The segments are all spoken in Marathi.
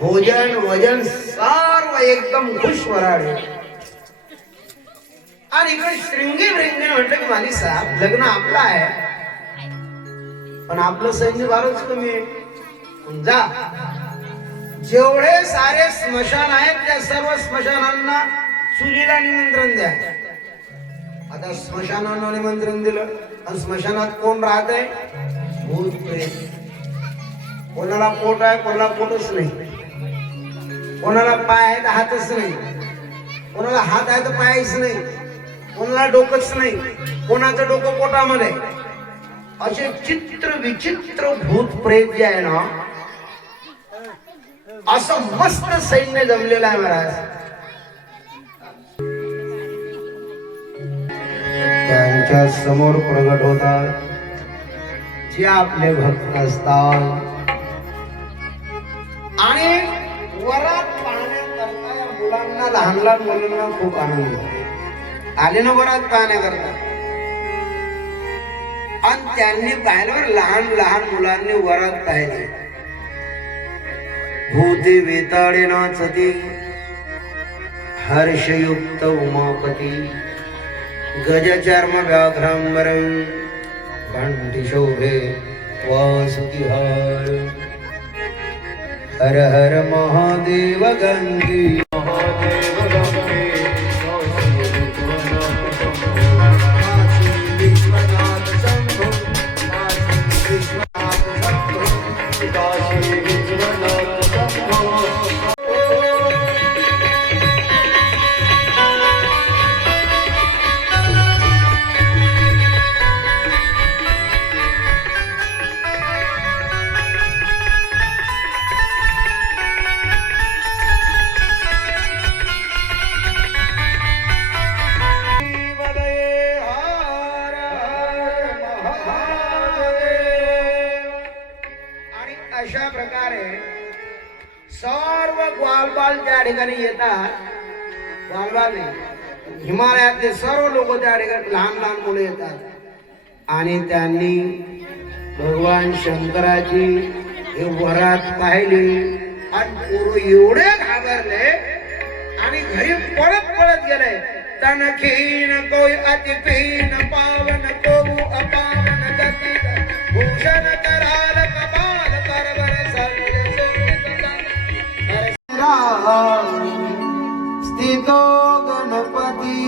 भोजन वजन सर्व एकदम खुश वराडे. आणि इकडे श्रृंगी वृंगी म्हटलं की माली साहेब लग्न आपलं आहे, पण आपलं सैन्य फारच कमी आहे. जा जेवढे सारे स्मशान आहेत त्या सर्व स्मशानांना चुलीला निमंत्रण द्या. आता स्मशानांना निमंत्रण दिलं आणि स्मशानात कोण राहत आहे? भूत प्रेत. कोणाला पोट आहे, कोणाला पोटच नाही, कोणाला पाय आहे तर हातच नाही, कोणाला हात आहे तर पायच नाही, कोणाला डोकंच नाही, कोणाचं डोकं पोटामध्ये. असे चित्र विचित्र भूत प्रेत जे आहे ना, असं मस्त सैन्य जमलेलं आहे महाराज. त्यांच्या समोर प्रगट होतात जे आपले भक्त असतात. आणि वरात पाहण्याकरता या मुलांना, लहान लहान मुलांना खूप आनंद आले ना वरात पाहण्याकरता. आणि त्यांनी पाहिल्यावर लहान लहान मुलांनी वरात पाहिले. भूते वेताळे नाचती हर्षयुक्त उमापती गजचर्म व्याघ्रांबरं कंठी शोभे वासुकिहार. हर हर महादेव गंगी अशा प्रकारे सर्व ग्वालबाल त्या ठिकाणी येतात. ग्वालबाल नाही, हिमालयातले सर्व लोक त्या ठिकाणी, लहान लहान मुले येतात. आणि त्यांनी भगवान शंकराची हे वरात पाहिली आणि पोरं एवढे घाबरले आणि घरी पळत पळत गेले. तनखीन कोई अति पीन पावन को अपावन गति भूषण कराल कपाल करवर स्थितो गणपती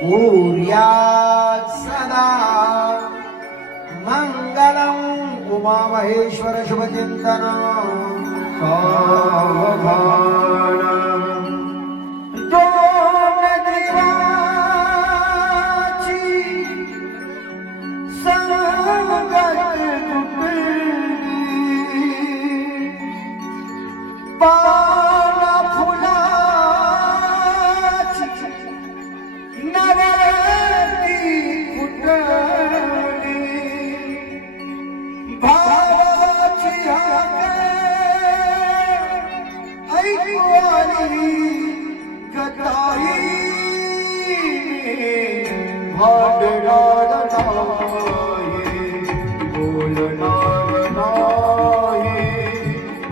कुर्यात् सदा मंगलम. उमा महेश्वर शुभचिंतन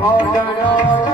बोलना नहीं